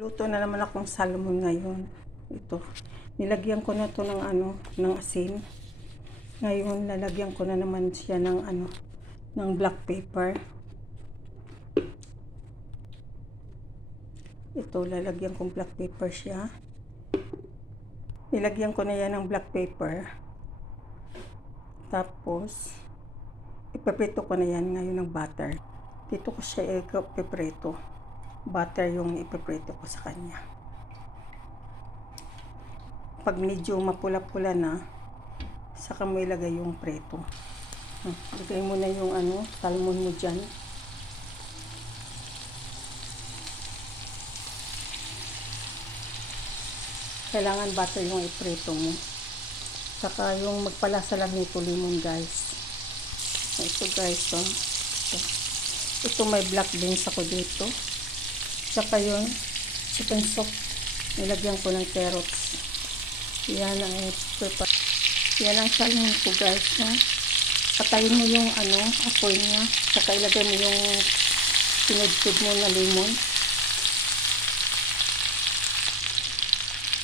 Luto na naman akong salmon ngayon. Ito. Nilagyan ko na to ng ng asin. Ngayon lalagyan ko na naman siya ng ng black pepper. Ito, lalagyan kong black pepper siya. Nilagyan ko na yan ng black pepper. Tapos ipaprito ko na yan ngayon ng butter. Dito ko siya ipaprito. Butter yung ipaprito ko sa kanya. Pag medyo mapula-pula na, saka mo ilagay yung preto. Lagay mo na yung salmon mo dyan. Kailangan butter yung ipreto mo. Saka yung magpalasa lang nito lemon, guys. Ito guys, ito may black beans ako dito. Saka yung chicken soup, nilagyan ko ng carrots. Yan ang prepare. Yan ang salmon ko, guys. Patayin mo yung apoy niya. Saka ilagay mo yung pinudpud mo na lemon.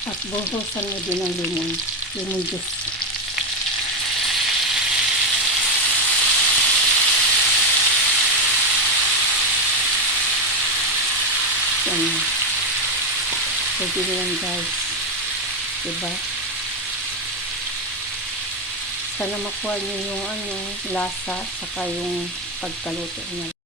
At buhusan mo din ng lemon juice. Yan. Pwede yan, guys. Diba? Sana makuha nyo yung lasa saka yung pagkaluto niya.